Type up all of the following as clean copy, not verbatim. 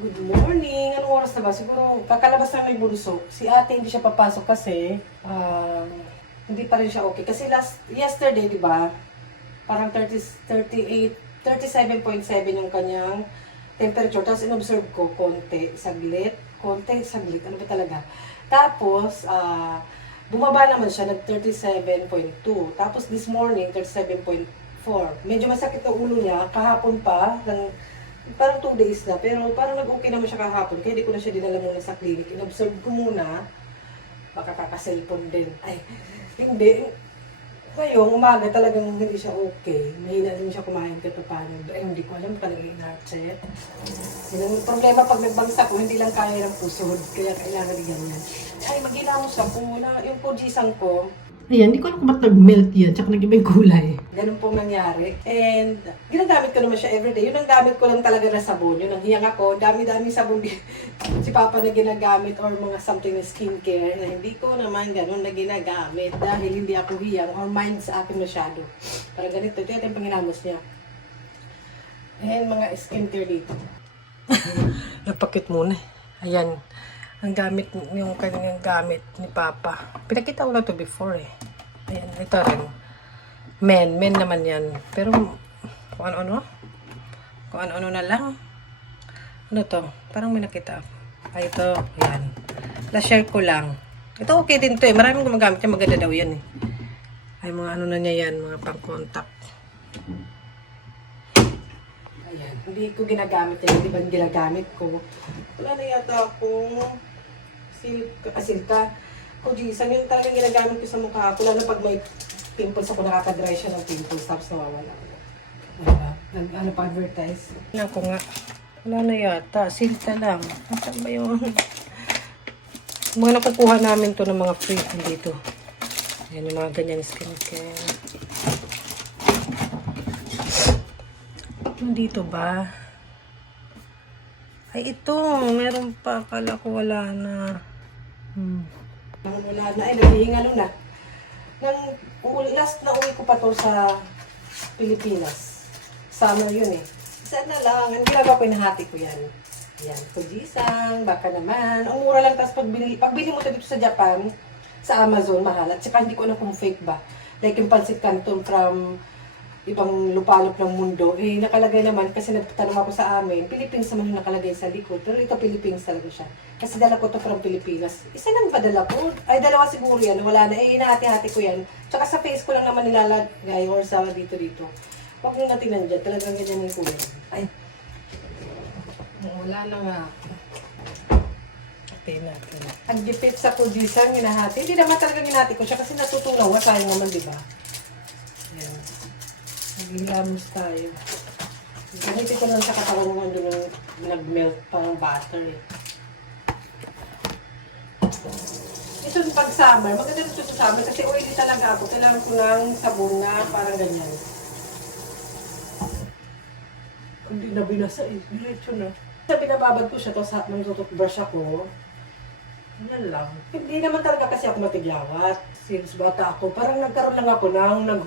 Good morning! Anong oras na ba? Siguro kakalabas na may bunso. Si ate hindi siya papasok kasi hindi pa rin siya okay. Kasi yesterday, di ba? Parang 37.7 yung kanyang temperature. Tapos inobserve ko saglit. Ano ba talaga? Tapos, bumaba naman siya, nag 37.2. Tapos this morning, 37.4. Medyo masakit ang ulo niya. Kahapon pa, parang 2 days na, pero parang nag-okay naman siya kahapon, kaya di ko na siya dinala muna sa clinic. In-observe ko muna, baka kaka-cellphone din. Ay, hindi. Ngayong umaga talagang hindi siya okay. Mahina din siya kumain kahit paano. Ay, hindi ko alam talaga in-upset. Yun ang problema pag nagbagsak ko, hindi lang kaya ng pusod, kaya kailangan din ganyan. Ay, maghilamos ako. Yung pujisang ko, ayan, hindi ko alam kung ba't nag-melt yan, tsaka nag-ibang kulay. Ganun po nangyari. And, ginagamit ko naman siya everyday. Yun ang gamit ko lang talaga na sabon. Yun ang hiyang ako. Dami-dami sabon si Papa na ginagamit or mga something na skincare na hindi ko naman ganun na ginagamit dahil hindi ako hiyang or mind sa akin masyado. Para ganito, ito yung panginamos niya. And mga skincare dito. Napakit muna. Ayan. Ang gamit, yung kanyang gamit ni Papa. Pinakita ko na to before eh. Ayan, ito rin. Men naman yan. Pero, kung ano-ano? Kung ano-ano na lang. Ano to? Parang may nakita. Ay, ito. Ayan. La-share ko lang. Ito okay din to eh. Maraming gumagamit yan. Maganda daw yan eh. Ay, mga ano na niya yan. Mga pang-contact. Ayan. Hindi ko ginagamit yan. Hindi ba ginagamit ko? Wala na yata akong silka. Kujisan, yun talagang ginagamit ko sa mukha ko. Lalo pag may pimples ako, nakaka-dry siya ng pimples. Tapos nawawala. Diba? Ano pa advertise? Wala ko nga. Wala na yata. Silka lang. Nasaan ba yung mga nakukuha namin to ng mga free dito. Ayan yung mga ganyan skincare. Dito ba? Ay, ito. Meron pa. Akala ko wala na. Wala na. Ay, naghihingalo na. Last na uwi ko pa to sa Pilipinas. Summer yun eh. Sana lang. Ang ginagawa ko, inahati ko yan. Yan. Kujisan. Baka naman. Ang mura lang. Tapos pagbili mo to dito sa Japan, sa Amazon, mahal. At saka hindi ko alam kung fake ba. Like yung pancit canton from ibang lupalop ng mundo, eh nakalagay naman, kasi nagtanong ako sa amin, Philippines naman yung nakalagay sa likod, pero ito Philippines talaga siya. Kasi dala ko to from Pilipinas. Isa lang padala ko, ay dalawa siguro yan, wala na, eh inahati-hati ko yan. Tsaka sa face ko lang naman nilalagay, or sa dito. Huwag nyo natin nandiyan, talagang ganyan yung kulay. Ay, wala na nga. Hati natin. Ang dipit sa kujisan, hinahati. Hindi naman talaga hinahati ko siya, kasi natutunaw, sayang naman, di ba? Yan. Naghihilamos tayo. Ganito ko lang sa katawan mo doon nag-melt parang butter eh. Ito pag summer, maganda ito sa summer kasi oily talaga ako. Kailangan ko ng sabon na parang ganyan. Hindi na binasa eh. Diretso na. Sabi nababad ko siya, tapos mag-toothbrush ako. Yan lang. Hindi naman talaga kasi ako matigyawat. Since bata ako, parang nagkaroon lang ako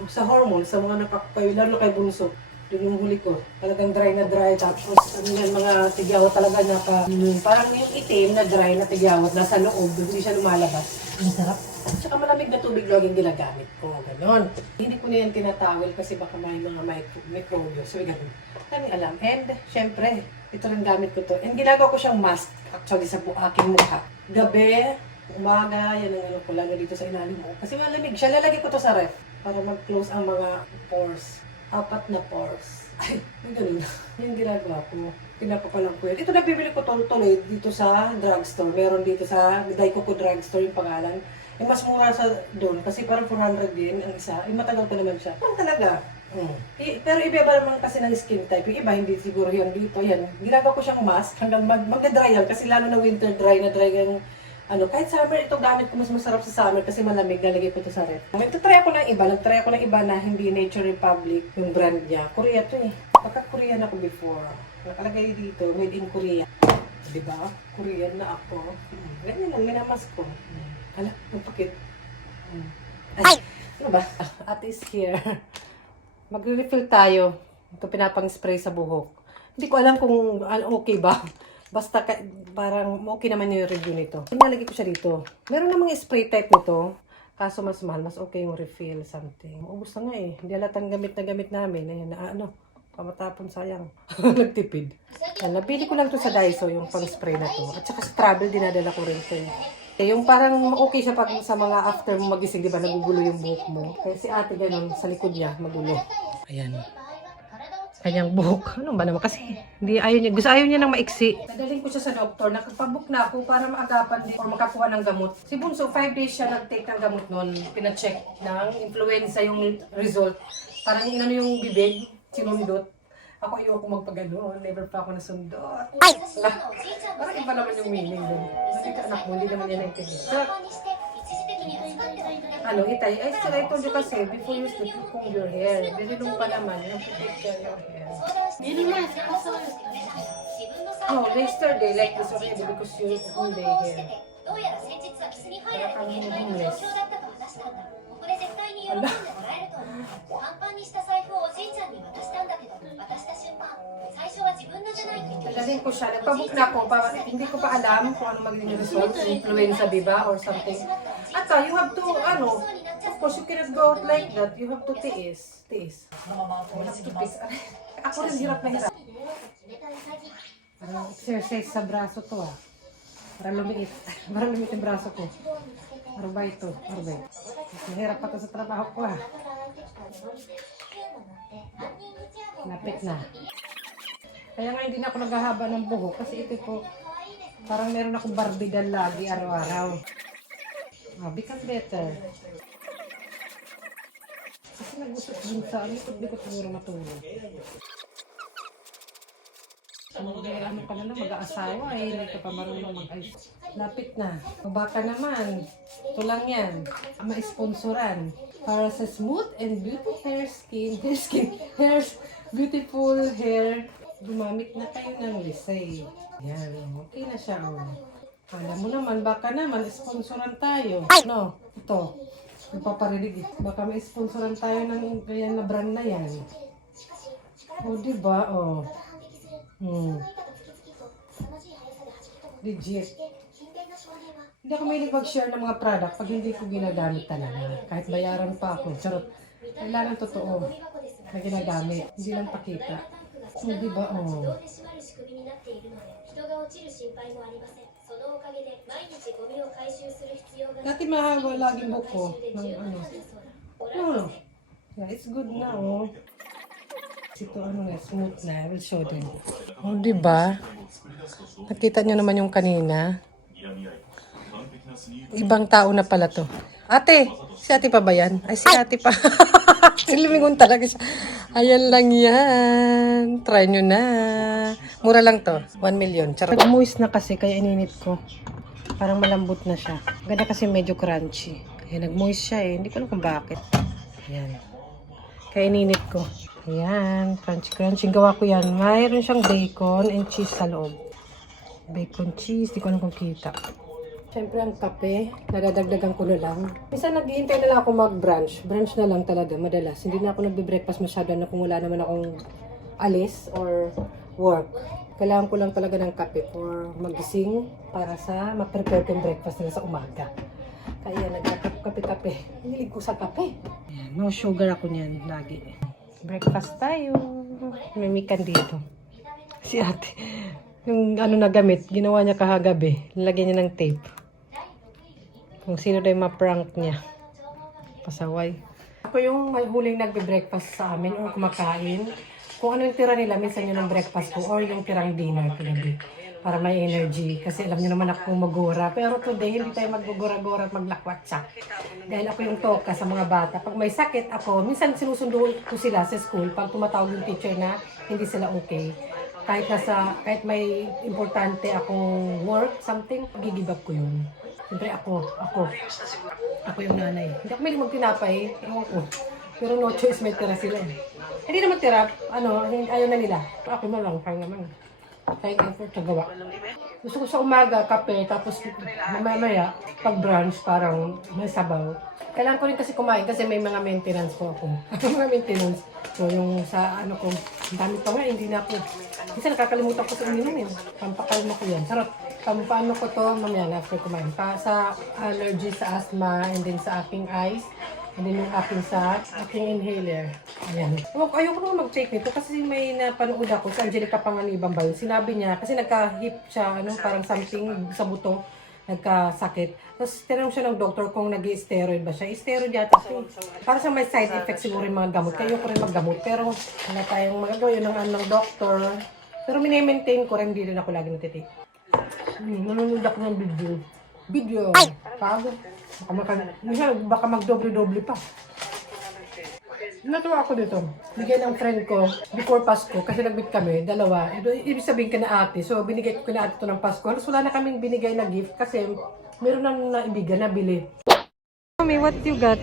sa hormones, sa mga nakakapayo, lalo kay bunso. Doon yung huli ko. Talagang dry na dry. Tapos, ano yan, mga tigyawat talaga parang yung itim na dry na tigyawat nasa loob, hindi siya lumalabas. Ang sarap. At saka malamig na tubig laging ginagamit ko. Ganon. Hindi ko na yan tinatawel kasi baka may mga microbios. So, ganon. Kami alam. And, syempre, ito rin gamit ko to. And ginagawa ko siyang mask actually sa aking mukha. Gabi, umaga, yan ang ano ko lang dito sa ilalim mo. Kasi malamig siya. Lalagay ko to sa ref para mag-close ang mga pores. 4 na pores. Ay, ganun na. Yung ginagawa ko. Pinapapalang ko yan. Ito nabibili ko tuloy dito sa drugstore. Meron dito sa Daikoku drugstore yung pangalan. Eh, mas mura sa doon kasi parang 400 din ang isa. Eh, matagal ko naman siya. Ano talaga? Pero iba naman kasi ng skin type. Yung iba, hindi siguro yan dito. Yan. Ginagawa ko siyang mask hanggang mag-dry yan. Kasi lalo na winter dry na dry yung kahit summer, ito gamit ko mas masarap sa summer kasi malamig, nalagay ko ito sa ref. Nagtry ako ng iba. Nagtry ako ng iba na hindi Nature Republic yung brand niya. Korea to eh. Pagka-Korean ako before. Nakalagay dito, made in Korea. Diba? Korean na ako. Ganyan lang, minamas ko. Hala, magpakit. Ay! Ano ba? Ate is here. Magre-refill tayo. Ito pinapang spray sa buhok. Hindi ko alam kung okay ba. Basta parang okay naman yung review nito. Nilalagay ko siya dito. Meron namang spray type nito. Kaso mas mahal, mas okay yung refill, something. Ubus na nga eh. Hindi halatang gamit na gamit namin. Ayan, pamatapon sayang. Nagtipid. Ayan, nabili ko lang to sa Daiso, yung pang-spray na to. At saka sa travel, dinadala ko rin to. Yung parang okay siya pag sa mga after mo magising, di ba, nagugulo yung buhok mo. Kaya si ate ganun, sa likod niya, magulo. Ayan. Kanyang buhok. Ano ba naman? Kasi hindi ayaw niya. Gusto ayaw niya ng maiksi. Nadaling ko siya sa doktor. Nakapag-book na ako para maagapan or makakuha ng gamot. Si Bunso, 5 days siya nag-take ng gamot noon. Pina-check ng influenza yung result. Parang inano yung bibig, sinundot. Ako ayoko magpagano. Never pa ako nasundot. Ay! Parang iba naman yung meaning doon. Kasi anak mo, hindi naman yan naintindihan. So, itay. I told you kasi, before you sleep, you comb your hair. Dinilong pa naman, you have to take care of your hair. Oh, yesterday, like this already, because you comb the hair. Para kang homeless. Ala. Nagaling ko siya. Nagpabook na ako. Hindi ko pa alam kung ano magiging result. Influenza, diba? Or something. At you have to, of course, you cannot go out like that. You have to tiis. Tiis. You have to tiis. Ako rin hirap na hirap. Parang exercise sa braso to Para lumiit. Para lumiit yung braso ko. Arbay to. Arbay. Mahirap pa to sa trabaho ko Lapit na. Kaya nga hindi na ako naghahaba ng buhok kasi ito po, parang meron akong barbigan lagi araw-araw. Become better. Kasi nagusot din sa likod-likod siguro matulog. Ano ka na lang, mag-aasawa hindi ka pa marunong mag-ayos. Lapit na. Baka naman. Ito lang yan. Ma-sponsoran. Para sa smooth and beautiful beautiful hair. Gumamit na kayo ng Lisay. Yan. Okay na siya. Alam mo naman, baka naman, sponsoran tayo. No, ito. Nagpaparinig. Baka may sponsoran tayo ng ganyan na brand na yan. Diba? Legit. Hindi ako mahilig mag-share ng mga product pag hindi ko ginagamit talaga. Kahit bayaran pa ako. Charot. Kailangan totoo na ginagamit. Hindi lang pakita. Diba? Dati mahaba lagi buhok ko. Yeah, it's good now. Ito smooth na. I will show them. Diba? Nakita nyo naman yung kanina. Ibang tao na pala to. Ate! Si ate pa ba yan? Ay, si ate pa. Lumingon talaga siya. Ayan lang yan. Try nyo na. Mura lang to. 1 million. Charot. Nag-moist na kasi, kaya ininit ko. Parang malambot na siya. Ganda kasi medyo crunchy. Ayan, nag-moist siya Hindi ko alam kung bakit. Ayan. Kaya ininit ko. Ayan. Crunchy. Gawa ko yan. Mayroon siyang bacon and cheese sa loob. Bacon, cheese. Di ko alam kung kita. Siyempre ang kape, nadadagdagan ko na lang. Minsan naghihintay na lang ako mag-brunch. Brunch na lang talaga, madalas. Hindi na ako nagbe-breakfast masyado na kung wala naman akong alis or work. Kailangan ko lang talaga ng kape for magising para sa mag-prepare kong breakfast nila sa umaga. Kaya nagkakape-kape. Hilig ko sa kape. Ayan, no sugar ako niyan lagi. Breakfast tayo. May mikan dito. Si ate. Yung na gamit, ginawa niya kahagabi. Nilagyan niya ng tape. Kung sino daw yung ma-prank niya. Pasaway. Ako yung may huling nagbe-breakfast sa amin o kumakain. Kung ano yung tira nila, minsan yun ang breakfast ko or yung tirang dinner kagabi. Para may energy. Kasi alam niyo naman ako magugura. Pero today, hindi tayo magugura-gura at maglakwatsa. Dahil ako yung toka sa mga bata. Pag may sakit ako, minsan sinusundo ko sila sa school pag tumatawag yung teacher na hindi sila okay. Kahit may importante akong work, something, gigib up ko yun. Siyempre ako yung nanay. Hindi ako may magtinapay, pero no choice, may tira sila Hindi naman tira, ayaw na nila. Ako na lang, kaya naman. Kaya effort sa gawa. Gusto ko sa umaga, kape, tapos mamaya, pag brunch, parang may sabaw. Kailangan ko rin kasi kumain kasi may mga maintenance po ako. Mga maintenance. So yung sa ko, ang dami pa nga, hindi na ako Kasi nakakalimutan ko sa uminom yun. Pampakalma ko yan. Sarap. Pampaano ko to mamaya na after kumain. Sa allergy, sa asthma, and then sa aking eyes. And then yung aking inhaler. Ayan. Ayoko naman mag-check nito kasi may napanood ako sa Angelica Panganiban ba yun. Sinabi niya, kasi nagka-hip siya, parang something sa buto, nagkasakit. Tapos tinanong siya ng doktor kung nag-steroid ba siya. Steroid yata siya. Para sa may side effect siguro yung mga gamot. Kaya ko rin maggamot. Pero wala tayong magagawa yun ng doktor. Pero mini-maintain ko rin, hindi rin ako lagi natitake. Nanonood ako ng video. Pagod. Baka magdoble-doble pa. Natuwa ako dito. Bigay ng friend ko before Pasko kasi nag-meet kami, dalawa. Ibig sabihin ka na ate. So binigay ko kina ate ito ng Pasko. Halos wala na kaming binigay na gift kasi meron nang naibigan na bili. Show me what you got.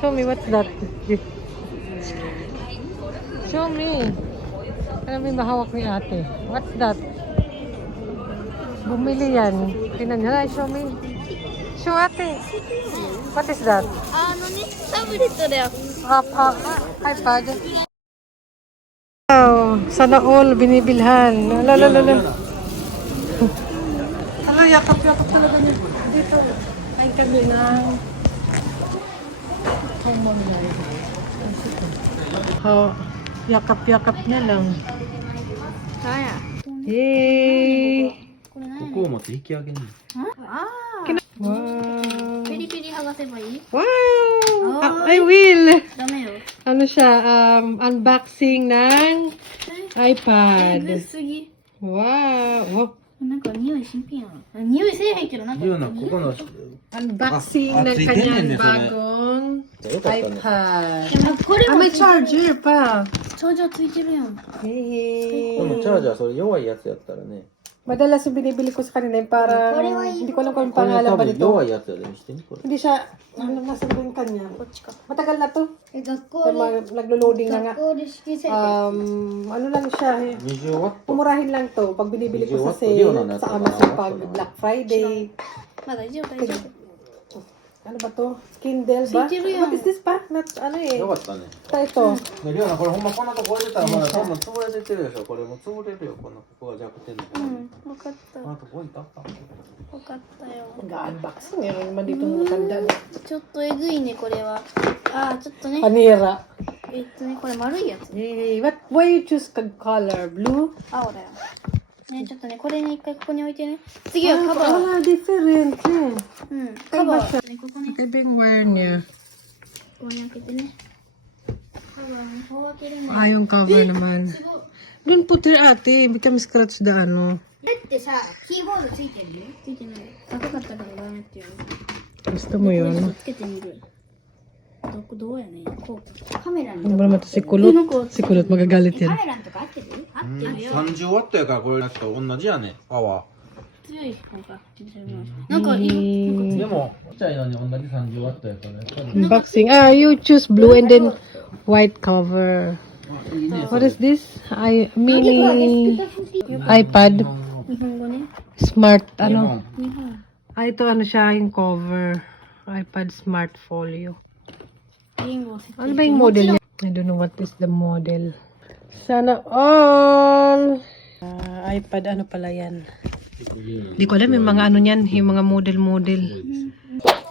Show me what's that. Show me. Ano may mahawak ni ate? What's that? Bumili yan. Tingnan niya. Show me. Show ate. What is that? タブレットだよ。 iPad. Wow, sana all binibilhan. Lalalala. Ano, yakap-yakap talaga niya. Dito. Kain kami ng yakap-yakap niya lang. なんや。 Yay! これ何やねん。ここを持って引き上げるの。あ Wow! ペリペリ剥がせばいい Wow! I will! ダメよ。 Ano siya? Unboxing ng ぐ iPad. すぎ。 Wow! なんか匂い新品やな。匂いせえへんけど、なんか。いうようなここの Unboxing Ah, ng three ten kanyang din eh, so na- bagong よかったね。 iPad. でもこれ Ah, も may charger pa. チャージャーついてるやん。でも Yay. チャージャーそれ弱いやつやったらね。 Madalas yung binibili ko sa kanila yung parang hindi ko alam kung これ pangalan 多 ba 分 nito. 弱いやつやで見してみこれ。 Hindi siya, ano nasa ba yung kanya? こっちか。 Matagal na to. 学 So, naglo-loading na nga. 校で試験されて Ano lang siya, 20ワット。 pumurahin lang to pag binibili ko sa Hindi yun sale, na sa natin. Amazon pag Black Friday. まだ大丈夫大丈夫。 Ano ba to? Kindle ba? Sitiro yan. What is this pa? Ano eh? よかったね。 Ito. ね、りょうなこれほんまこんなとこ置いてたらまだどんどん潰れてってるでしょ。これもう潰れるよ。こんなここが弱点だから。うん、分かった。こんなとこ置いたった。分かったよ。 Nag-unboxing. Meron naman dito ng matanda. ちょっとえぐいね、これは。あー、ちょっとね。 Panira. これ丸いやつ。 Yay. Why you choose color? Blue? 青だよ。ね、ちょっとね、これね、一回ここに置いてね。次はカバー。 different. うん、カバー。ね、ここね、 Ito yung wear niya. ここに開けてね。カバーにこう開けるね。 Yung cover naman. すごい。 Dun puti ate. Become scratch the ano. だってさ、キーボードついてるよ。ついてない。高かったからダメって言う。 Gusto mo yun? つけてみる。どうやねん。こう。カメラに。 Ano ba naman to si Kulot? Si Kulot magagalit カ yan. メラのとか合ってる合ってるよ。 30ワットやからこれと同じやね。パワ強い方が。なんか色。ー。でもちっちゃいのに同じ30ワットやからやっぱり。 Unboxing. You choose blue and then white cover. What is this? Mini iPad. 日本語ね。 Smart. Ano? 日本。 Ito ano siya yung cover. iPad Smart Folio. 言語を設定。 Ano ba yung model niya? I don't know what is the model. Sana all! iPad, ano pala yan? Hindi ko alam, yung mga ano niyan, yung mga model-model.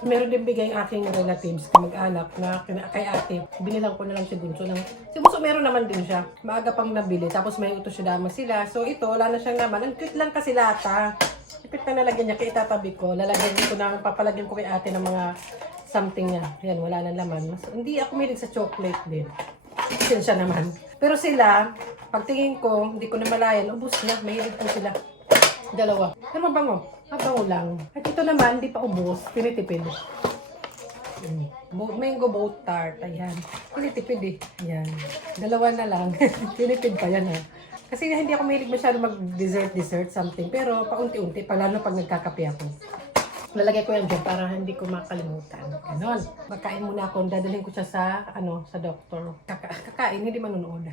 Meron din bigay aking relatives, kamag-anak, na kay ate. Binilang ko na lang si Bunso. Si Bunso meron naman din siya. Maaga pang nabili, tapos may utos siya damang sila. So ito, wala na siyang naman. Ang cute lang kasi lata. Cute na nalagyan niya, kaya itatabi ko. Lalagyan ko na, papalagyan ko kay ate ng mga something niya. Yan, wala na laman. Hindi ako mahilig sa chocolate din. Siya naman. Pero sila, pagtingin ko, hindi ko na malayan, ubus na. Mahilig po sila. Dalawa. Pero mabango. Mabango lang. At ito naman, hindi pa ubus. Tinitipid. Mango boat tart. Ayan. Tinitipid eh. Ayan. Dalawa na lang. Tinitipid pa yan ha. Kasi hindi ako mahilig masyado mag-dessert something. Pero paunti-unti, lalo pag nagkakape ako. Lalagay ko yan dyan para hindi ko makalimutan. Ganon. Makain muna ako. Dadalhin ko siya sa doktor. Kakain, hindi manunood.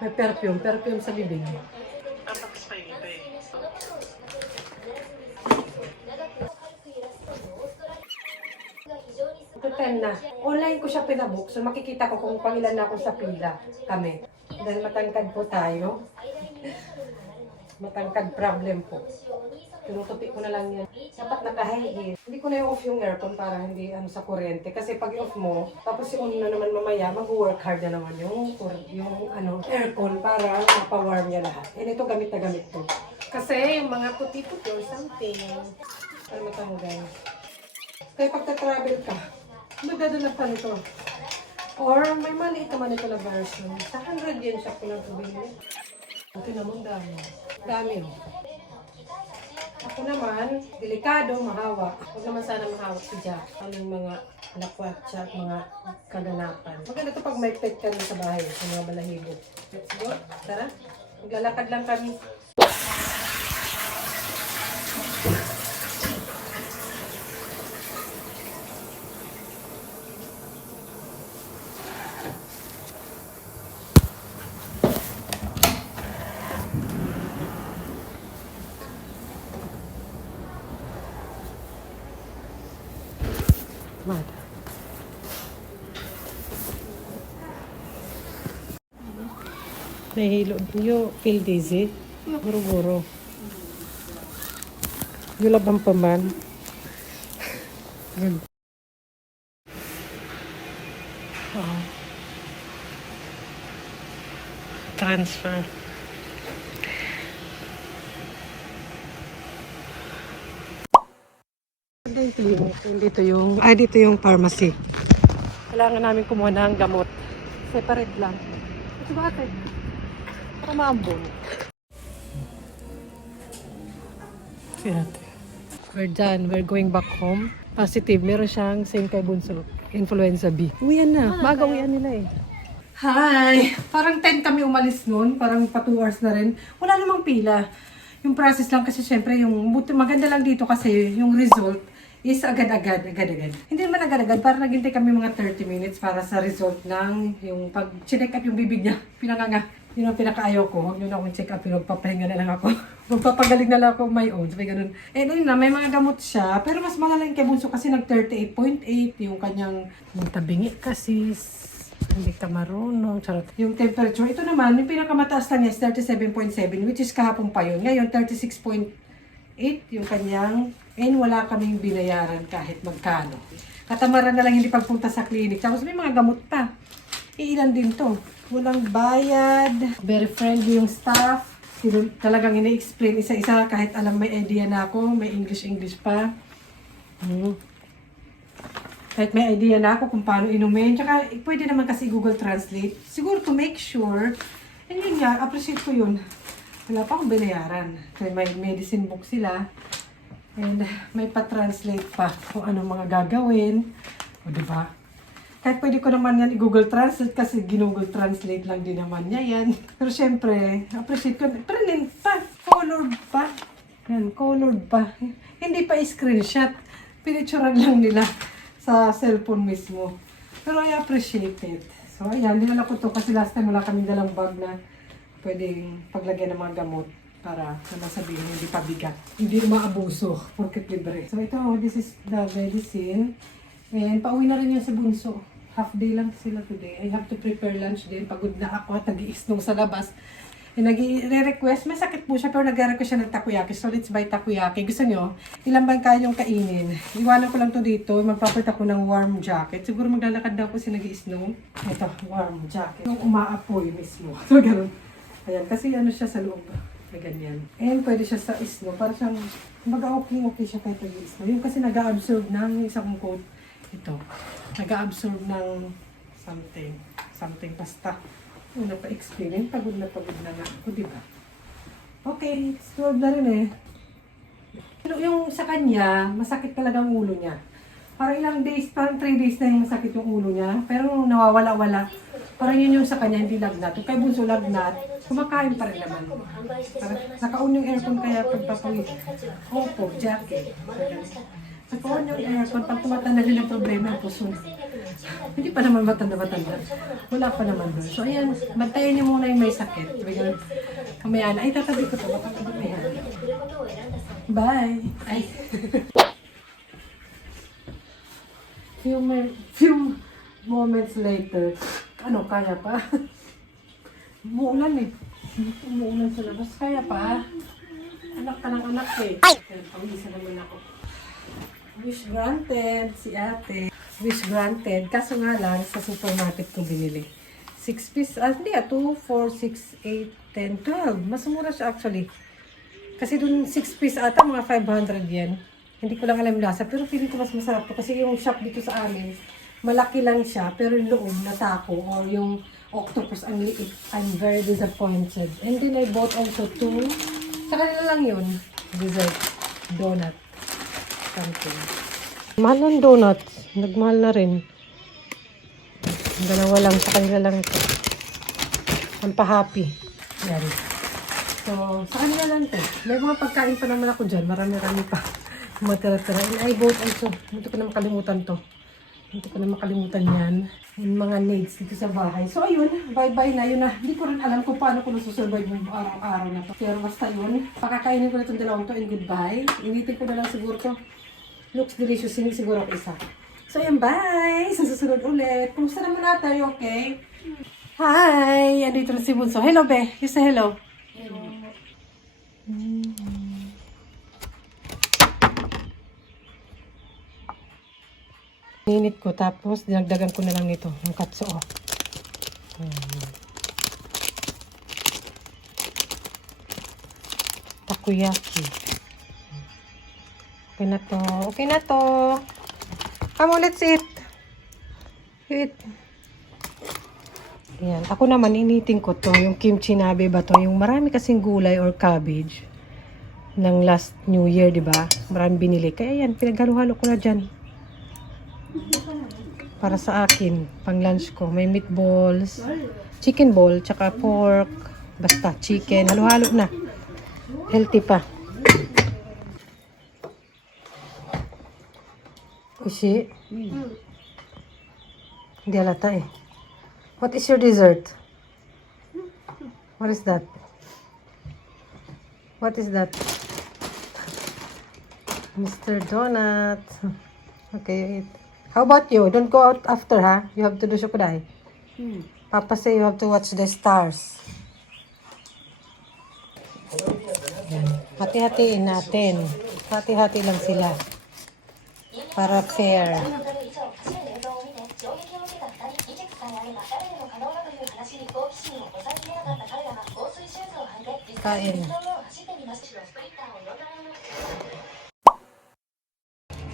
May perfume. Perfume sa bibig. Ito 10 na. Online ko siya pinabook. So makikita ko kung pangilan na ako sa pila kami. Dahil matangkad po tayo. Matangkad problem po. Tinutupi ko na lang yan. Dapat naka-high heat. Hindi ko na yung off yung aircon para hindi sa kuryente. Kasi pag off mo, tapos yung na naman mamaya, mag-work hard na naman yung aircon para mapawarm niya lahat. And ito gamit na gamit to. Kasi yung mga puti-puti or something. Kalimutan mo guys. Kaya pag travel ka, magdadala pa nito. Or may maliit naman ito na version. Sa 100 yen shop ko lang ito binili. Ito naman dami. Dami oh. Ako naman, delikado, mahawa. Huwag naman sana mahawa si Jack. Anong mga lakwatsa at mga kaganapan. Maganda ito pag may pet ka rin sa bahay, sa mga balahibo. Let's go. Tara. Maglalakad lang kami. Mad. Nahilo. You feel dizzy? Guro-guro. You labang pa man. Good. Oh. Transfer. Dito yung pharmacy. Kailangan namin kumuha ng gamot. Separate lang. Ito ba ate? Para maambon. Si ate. We're done. We're going back home. Positive. Meron siyang same kay Bunso. Influenza B. Uwian na. Maaga uwian nila eh. Hi! Parang 10 kami umalis noon. Parang pa 2 hours na rin. Wala namang pila. Yung process lang kasi syempre yung maganda lang dito kasi yung result is agad-agad. Hindi naman agad-agad, parang naghintay kami mga 30 minutes para sa result ng yung pag-check up yung bibig niya. Pinanganga. Yun ang pinakaayaw ko. Huwag nyo na akong check up, pero magpapahinga na lang ako. Magpapagaling na lang ako my own. Sabi ganun. Eh, ayun na, may mga gamot siya. Pero mas malala yung kay Bunso kasi nag-38.8 yung kanyang tabingi kasi hindi ka marunong. Charot. Yung temperature, ito naman, yung pinakamataas na niya is 37.7, which is kahapon pa yun. Ngayon, 36.8 yung kanyang, and wala kaming binayaran kahit magkano. Katamaran na lang hindi pagpunta sa clinic. Tapos may mga gamot pa. Iilan din to. Walang bayad. Very friendly yung staff. Talagang ina-explain isa-isa kahit alam may idea na ako. May English pa. Kahit may idea na ako kung paano inumin. Tsaka pwede naman kasi Google Translate. Siguro to make sure. And yun nga, appreciate ko yun. Wala pa akong binayaran. Kaya may medicine book sila. And may pa-translate pa kung anong mga gagawin. O diba? Kahit pwede ko naman yan i-Google Translate kasi Google Translate lang din naman niya yan. Pero syempre, appreciate ko. Print pa. Colored pa. Yan, colored pa. Hindi pa i-screenshot. Pinicturean lang nila sa cellphone mismo. Pero I appreciate it. So ayan, dinala ko to kasi last time wala kaming dalang bag na pwedeng paglagyan ng mga gamot para naman sabihin hindi pabigat. Hindi maabuso porket libre. So ito, this is the medicine. And pauwi na rin yan sa Bunso. Half day lang sila today. I have to prepare lunch din. Pagod na ako at nag-iisnong sa labas. And nag-request, may sakit po siya pero nag-request siya ng takoyaki. So let's buy takoyaki. Gusto nyo, ilang bang kaya yung kainin? Iwanan ko lang to dito. Magpapalit ako ng warm jacket. Siguro maglalakad daw kasi nag-iisnong. Ito, warm jacket. Yung umaapoy mismo. So ganun. Ayan, kasi ano siya sa loob. May ganyan. And pwede siya sa isno. Para siyang mag-okay siya kahit nag-isno. Yung kasi nag-absorb ng isang coat. Ito. Nag-absorb ng something basta. Yung napa-explain, pagod na nga ako, diba? Okay, 12 na rin eh. Pero yung sa kanya, masakit talaga ang ulo niya. Parang ilang days, parang 3 days na yung masakit yung ulo niya. Pero nawawala-wala. Parang yun yung sa kanya, hindi lagnat. Yung kay Bunso lagnat, kumakain pa rin naman. Parang naka-on yung aircon kaya pagpapawid. Opo, jacket. Naka-on yung aircon, pag tumatanda rin ang problema ang puso. Hindi pa naman matanda-matanda. Wala pa naman doon. So ayan, bantayan niyo muna yung may sakit. Kamayaan. Ay, tatabi ko ito. Baka kamayaan. Bye! Ay. few moments later, ano, kaya pa? Umuulan eh. Umuulan sa labas. Kaya pa. Anak ka ng anak eh. Pero pangisa naman ako. Wish granted si ate. Wish granted. Kaso nga lang, sa supermarket ko binili. 6 piece, hindi 2, 4, 6, 8, 10, 12. Mas mura siya actually. Kasi dun 6 piece ata, mga 500 yen. Hindi ko lang alam lasa, pero feeling ko mas masarap to. Kasi yung shop dito sa amin, malaki lang siya, pero yung loob natako or yung octopus ang liit. I'm very disappointed. And then I bought also 2. Sa kanila lang yun. Dessert. Donut. Something. Mahal ng donuts. Nagmahal na rin. Dalawa lang. Sa kanila lang ito. Ang pa-happy. Yan. So, sa kanila lang ito. May mga pagkain pa naman ako dyan. Marami-rami pa. Matira-tira. And I bought also. Hindi ko na makalimutan to. Hindi ko na makalimutan yan. Yung mga needs dito sa bahay. So, ayun. Bye-bye na. Yun na. Hindi ko rin alam kung paano ko nasusurvive yung araw-araw na to. Pero basta yun. Pakakainin ko na itong dalawang to and goodbye. Initin ko na lang siguro to. Looks delicious. Hindi siguro ako isa. So, ayan. Bye! Sa susunod ulit. Kumusta naman natin? Okay? Hi! Andito na si Bunso. Hello, be. You say hello. Hello. Ninit ko, tapos dinagdagan ko na lang nito, yung katso. Takoyaki. Okay na to. Okay na to. Come on, let's eat. Eat. Yan. Ako naman, initin ko to. Yung kimchi nabe ba to? Yung marami kasing gulay or cabbage ng last New Year, di ba? Marami binili. Kaya yan, pinaghalo-halo ko na dyan. Para sa akin, pang lunch ko. May meatballs, chicken ball, tsaka pork. Basta, chicken. Halo-halo na. Healthy pa. Ishi? Hindi halata eh. What is your dessert? What is that? What is that? Mr. Donut. Okay, eat. How about you? Don't go out after, ha? You have to do shukudai. Papa say you have to watch the stars. Yan. Hati-hatiin natin. Hati-hati lang sila. Para fair. Kain.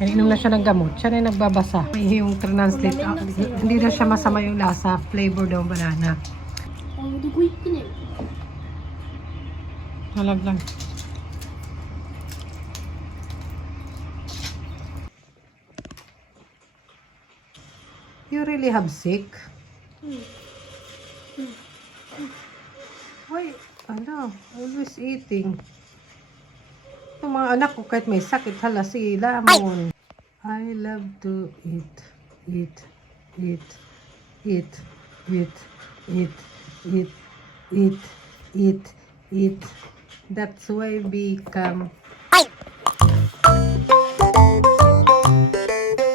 Inom na siya ng gamot. Siya na yung nagbabasa. May yung translate. Hindi na siya masama yung lasa. Flavor daw banana. Halag lang. You really have sick? Why? Ano? Always eating. Yung mga anak ko kahit may sakit, hala sila mo. I love to eat, eat, eat, eat, eat, eat, eat, eat, eat, eat. That's why we become